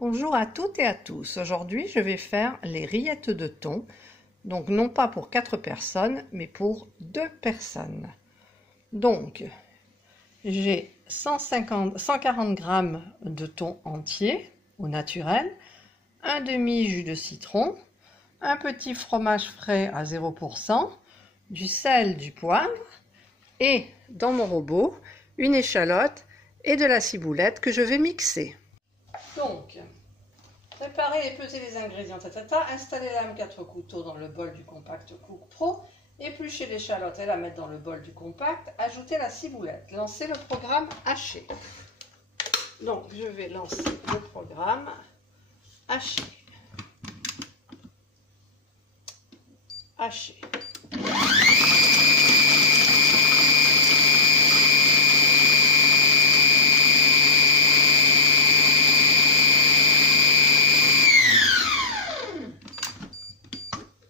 Bonjour à toutes et à tous. Aujourd'hui, je vais faire les rillettes de thon. Donc, non pas pour 4 personnes, mais pour 2 personnes. Donc, j'ai 140 g de thon entier au naturel, un demi jus de citron, un petit fromage frais à 0%, du sel, du poivre et, dans mon robot, une échalote et de la ciboulette que je vais mixer. Donc, préparer et peser les ingrédients, installer la lame 4 couteaux dans le bol du Compact Cook Pro, éplucher l'échalote et la mettre dans le bol du Compact, ajouter la ciboulette, lancer le programme haché. Donc je vais lancer le programme haché. Haché.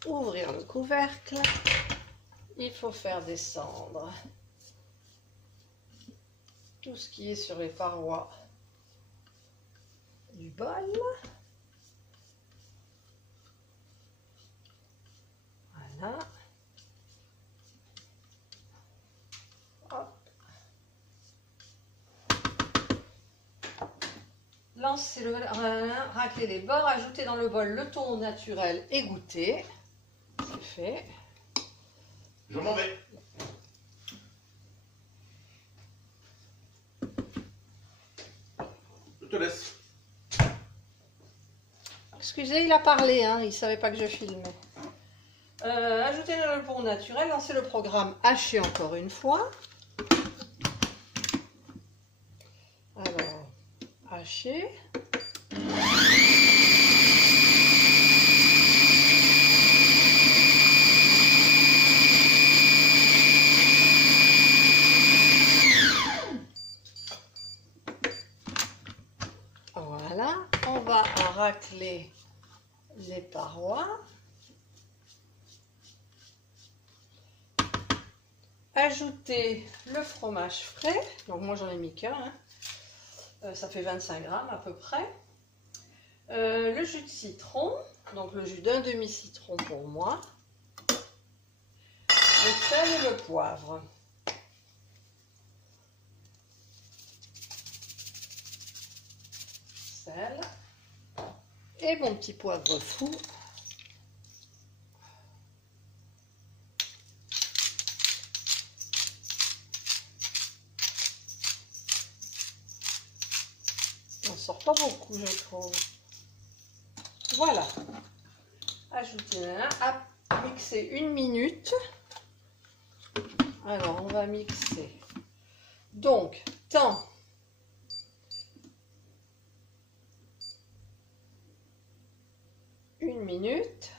Ouvrir le couvercle, il faut faire descendre tout ce qui est sur les parois du bol. Voilà. Hop. Lancer le racler les bords, ajouter dans le bol le thon naturel égoutté. C'est fait. Je m'en vais. Je te laisse. Excusez, il a parlé, hein, il ne savait pas que je filmais. Ajouter le thon naturel, lancer le programme haché encore une fois. Alors, haché. Voilà, on va racler les parois. Ajouter le fromage frais, donc moi j'en ai mis qu'un, hein. Ça fait 25 grammes à peu près. Le jus de citron, donc le jus d'un demi-citron pour moi. Le sel et le poivre. Sel. Et mon petit poivre fou. On sort pas beaucoup, je trouve. Voilà. Ajouter à mixer 1 minute. Alors, on va mixer. Donc, temps. Une minute.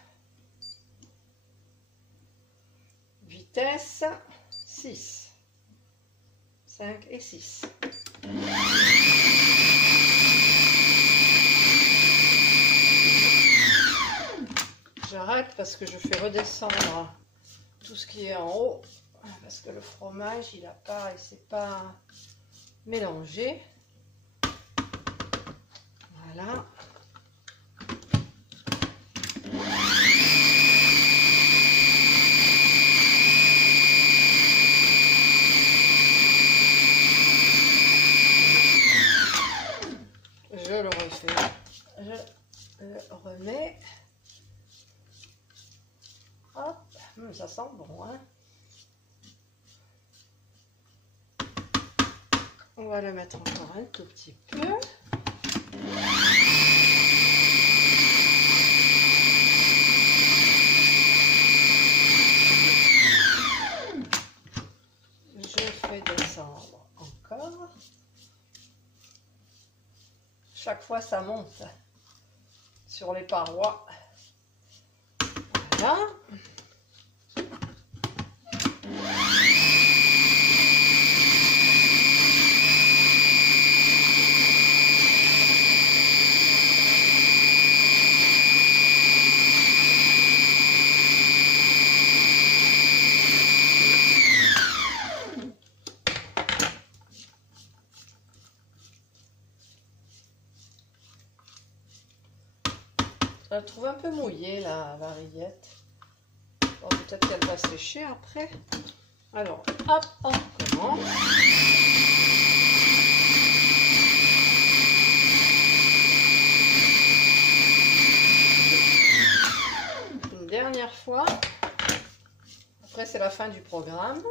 Vitesse 6. 5 et 6. J'arrête parce que je fais redescendre tout ce qui est en haut. Parce que le fromage, il s'est pas mélangé. Voilà. Je le refais. Je le remets. Hop, ça sent bon, hein. On va le mettre encore un tout petit peu. Je fais descendre encore. Chaque fois, ça monte sur les parois. Voilà. Je la trouve un peu mouillée, la rillette. Bon, peut-être qu'elle va sécher après. Alors, hop, on commence. Une dernière fois. Après, c'est la fin du programme.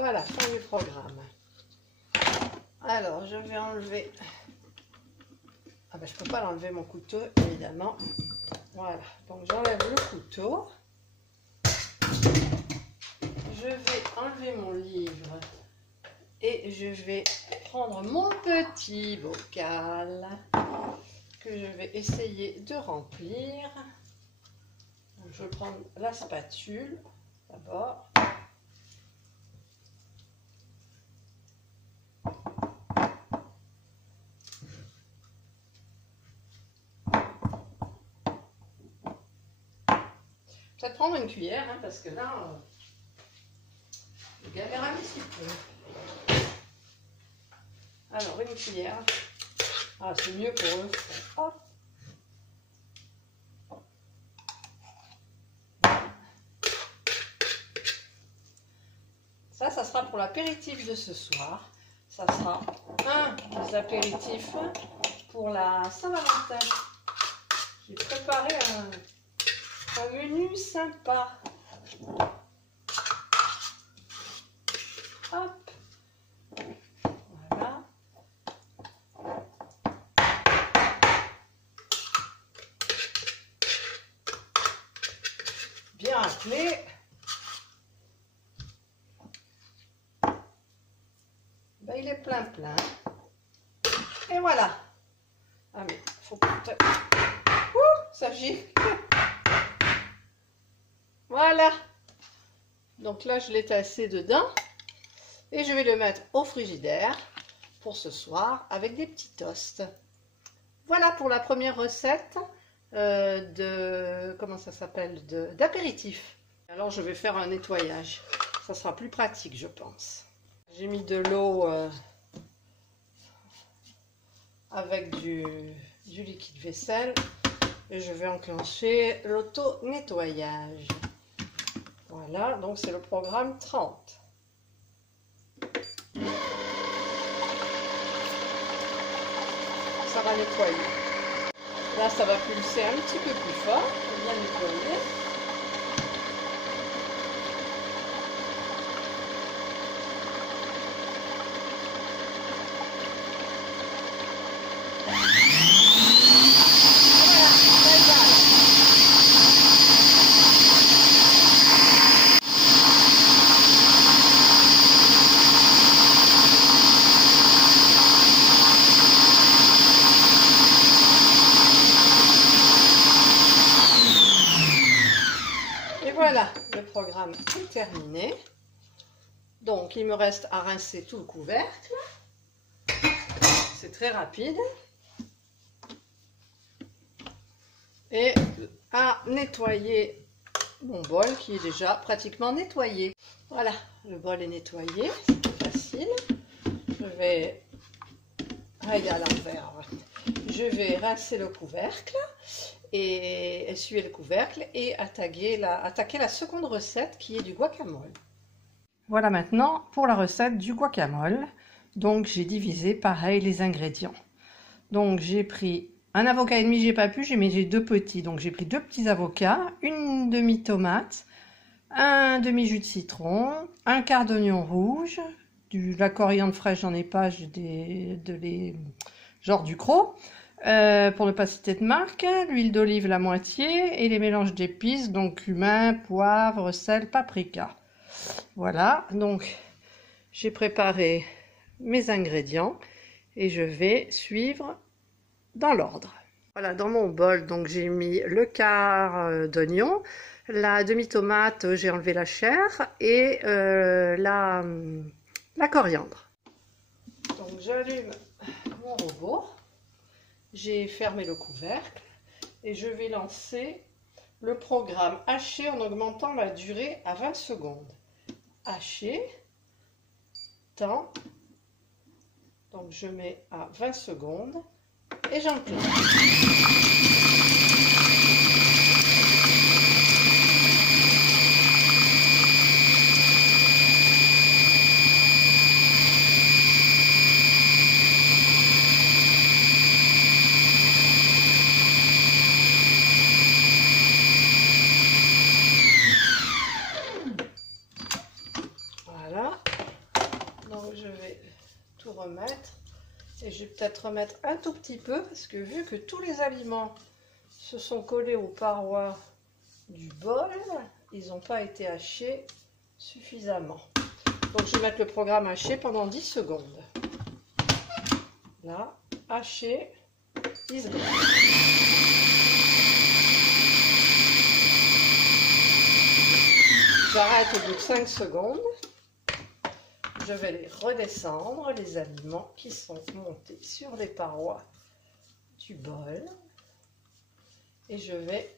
Voilà, fin du programme. Alors, je vais enlever... Ah ben, je peux pas l'enlever mon couteau, évidemment. Voilà, donc j'enlève le couteau. Je vais enlever mon livre. Et je vais prendre mon petit bocal que je vais essayer de remplir. Donc, je vais prendre la spatule d'abord. Peut-être prendre une cuillère, hein, parce que là, je galère un petit peu. Alors, une cuillère. Ah, c'est mieux pour eux. Hop. Ça sera pour l'apéritif de ce soir. Ça sera un des apéritifs pour la Saint-Valentin. J'ai préparé un menu sympa. Hop. Voilà. Bien raclé. Ben, il est plein. Et voilà. Ah mais faut peut-être... Ouh, ça gicle. Voilà. Donc là, je l'ai tassé dedans. Et je vais le mettre au frigidaire pour ce soir avec des petits toasts. Voilà pour la première recette comment ça s'appelle, d'apéritif. Alors je vais faire un nettoyage. Ça sera plus pratique, je pense. J'ai mis de l'eau avec du liquide vaisselle et je vais enclencher l'auto-nettoyage. Voilà, donc c'est le programme 30. Ça va nettoyer. Là, ça va pulser un petit peu plus fort. Bien nettoyer. Voilà, le programme est terminé. Donc, il me reste à rincer tout le couvercle. C'est très rapide. Et à nettoyer mon bol qui est déjà pratiquement nettoyé. Voilà, le bol est nettoyé, c'est facile. Je vais... Ah, il est à l'envers. Je vais rincer le couvercle et essuyer le couvercle et attaquer la seconde recette qui est du guacamole. Voilà maintenant pour la recette du guacamole. Donc j'ai divisé pareil les ingrédients. Donc j'ai pris un avocat et demi, j'ai pas pu, mais j'ai deux petits. Donc j'ai pris deux petits avocats, une demi-tomate, un demi-jus de citron, un quart d'oignon rouge, de la coriandre fraîche, j'en ai pas, j'ai genre du croc. Pour ne pas citer de marque, l'huile d'olive la moitié et les mélanges d'épices, donc cumin, poivre, sel, paprika. Voilà, donc j'ai préparé mes ingrédients et je vais suivre dans l'ordre. Voilà, dans mon bol, donc j'ai mis le quart d'oignon, la demi-tomate, j'ai enlevé la chair et la la coriandre. Donc j'allume mon robot, j'ai fermé le couvercle et je vais lancer le programme haché en augmentant la durée à 20 secondes. Haché, temps, donc je mets à 20 secondes et j'enclenche. Voilà, donc je vais tout remettre et je vais peut-être remettre un tout petit peu parce que vu que tous les aliments se sont collés aux parois du bol, ils n'ont pas été hachés suffisamment. Donc je vais mettre le programme haché pendant 10 secondes. Là, haché, 10 secondes. J'arrête au bout de 5 secondes. Je vais les redescendre, les aliments qui sont montés sur les parois du bol. Et je vais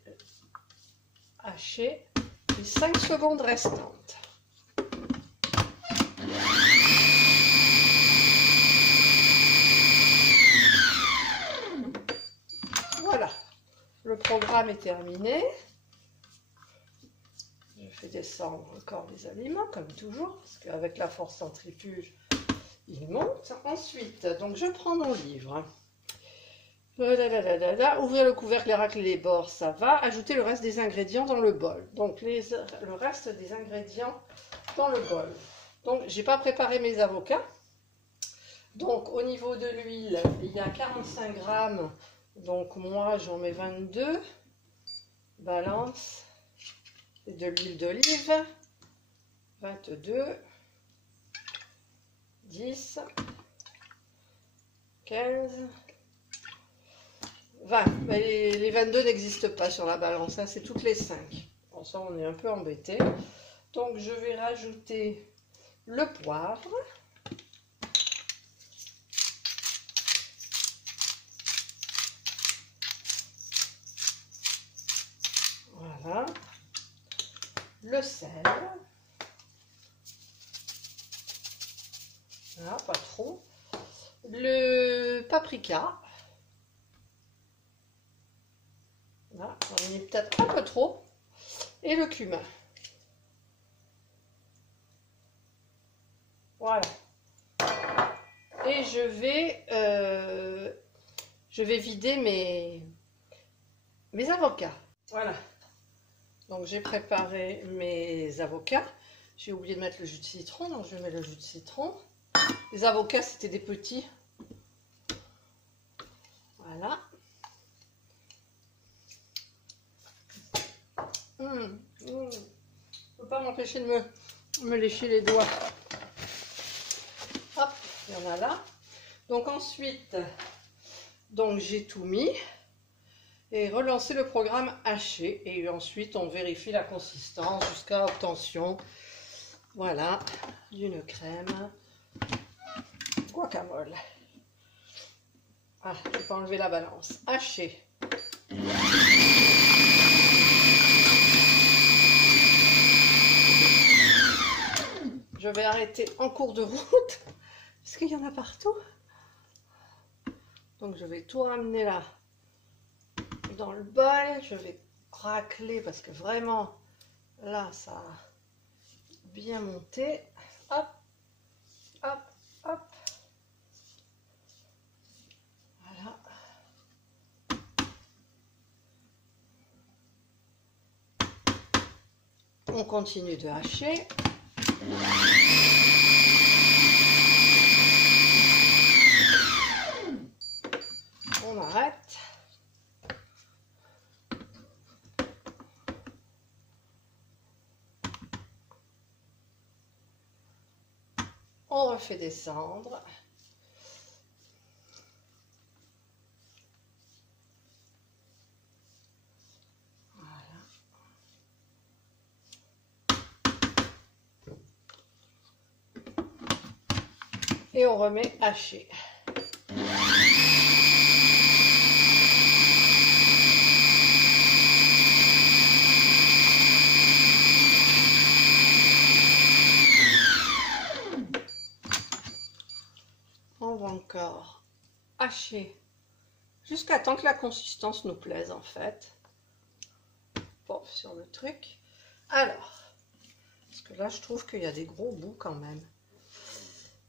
hacher les 5 secondes restantes. Voilà, le programme est terminé. Je fais descendre encore les aliments, comme toujours, parce qu'avec la force centrifuge, ils montent. Ensuite, donc je prends mon livre. Ouvrir le couvercle, les racler les bords, ça va. Ajouter le reste des ingrédients dans le bol. Donc, le reste des ingrédients dans le bol. Donc, j'ai pas préparé mes avocats. Donc, au niveau de l'huile, il y a 45 grammes. Donc, moi, j'en mets 22. Balance. Et de l'huile d'olive. 22. 10. 15. 20. Mais les 22 n'existent pas sur la balance. Hein, c'est toutes les 5. Bon, ça, on est un peu embêté. Donc, je vais rajouter le poivre. Voilà. Le sel. Voilà, pas trop. Le paprika. Là, on en est peut-être un peu trop. Et le cumin. Voilà. Et je vais vider mes avocats. Voilà. Donc j'ai préparé mes avocats. J'ai oublié de mettre le jus de citron, donc je mets le jus de citron. Les avocats, c'était des petits. Voilà. Je ne peux pas m'empêcher de me lécher les doigts. Hop, il y en a là. Donc ensuite, j'ai tout mis et relancé le programme haché. Et ensuite, on vérifie la consistance jusqu'à obtention, voilà, d'une crème guacamole. Ah, je vais pas enlever la balance. Haché. Je vais arrêter en cours de route parce qu'il y en a partout. Donc je vais tout ramener là dans le bol. Je vais racler parce que vraiment là ça a bien monté. Hop, hop, hop. Voilà. On continue de hacher. On arrête. On refait descendre. Et on remet hacher. On va encore hacher jusqu'à temps que la consistance nous plaise en fait. Bon, sur le truc. Alors, parce que là je trouve qu'il y a des gros bouts quand même.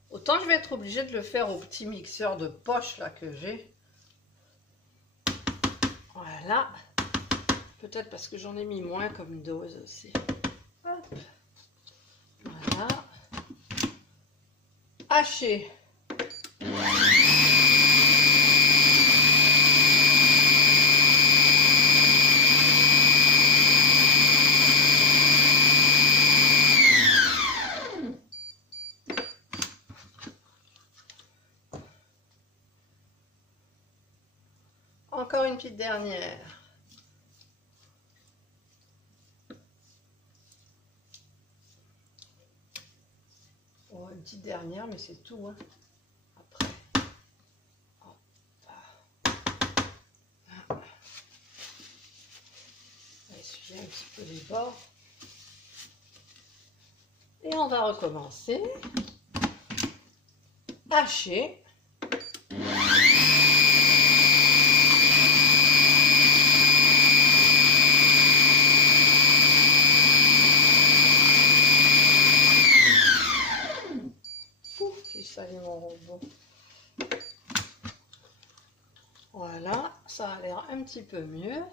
Autant je vais être obligée de le faire au petit mixeur de poche là que j'ai. Voilà. Peut-être parce que j'en ai mis moins comme dose aussi. Hop. Voilà. Hacher. Encore une petite dernière. Bon, une petite dernière, mais c'est tout. Hein. Après. Hop. On va essuyer un petit peu les bords. Et on va recommencer. Hacher. J'ai salé mon robot. Voilà, ça a l'air un petit peu mieux.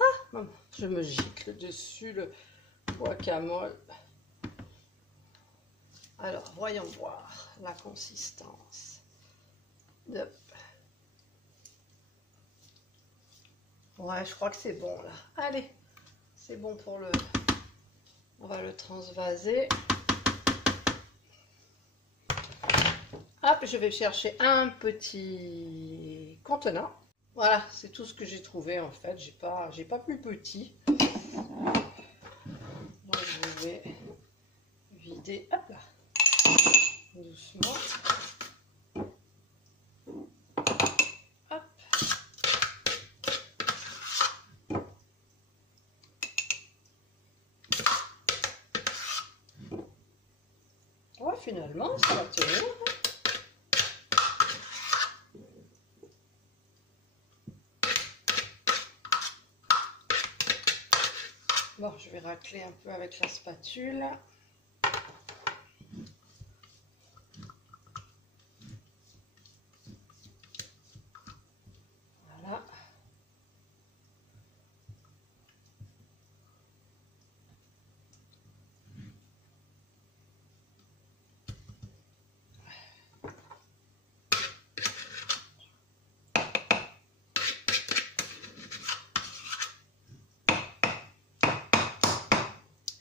Ah, je me gicle dessus le guacamole. Alors, voyons voir la consistance. Hop. Ouais, je crois que c'est bon là. Allez, c'est bon pour le... On va le transvaser. Hop, je vais chercher un petit contenant. Voilà, c'est tout ce que j'ai trouvé en fait. J'ai pas plus petit. Donc je vais vider, hop là, doucement. Hop. Ouais, finalement, ça va tenir. Bon, je vais racler un peu avec la spatule. Voilà.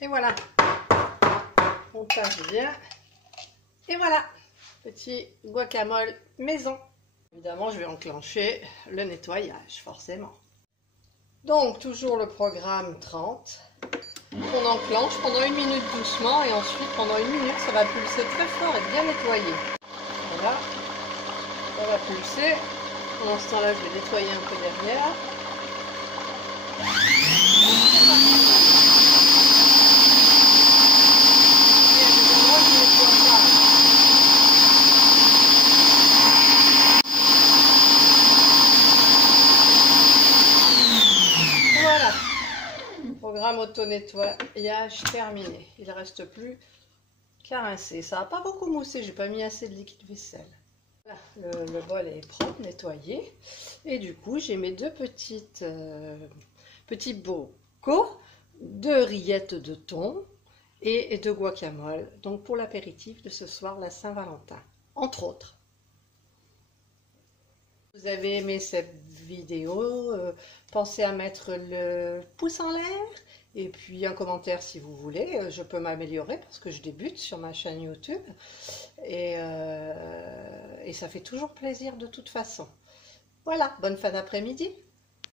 Et voilà, on passe bien. Et voilà, petit guacamole maison. Évidemment, je vais enclencher le nettoyage, forcément. Donc, toujours le programme 30. On enclenche pendant 1 minute doucement et ensuite, pendant 1 minute, ça va pulser très fort et bien nettoyer. Voilà, ça va pulser. Pendant ce temps-là, je vais nettoyer un peu derrière. Programme auto-nettoyage terminé. Il ne reste plus qu'à rincer. Ça n'a pas beaucoup moussé, j'ai pas mis assez de liquide vaisselle. Voilà, le bol est propre, nettoyé. Et du coup, j'ai mes deux petits bocaux de rillettes de thon et de guacamole. Donc pour l'apéritif de ce soir, la Saint-Valentin, entre autres. Vous avez aimé cette vidéo, pensez à mettre le pouce en l'air et puis un commentaire si vous voulez. Je peux m'améliorer parce que je débute sur ma chaîne YouTube et ça fait toujours plaisir de toute façon. Voilà, bonne fin d'après-midi.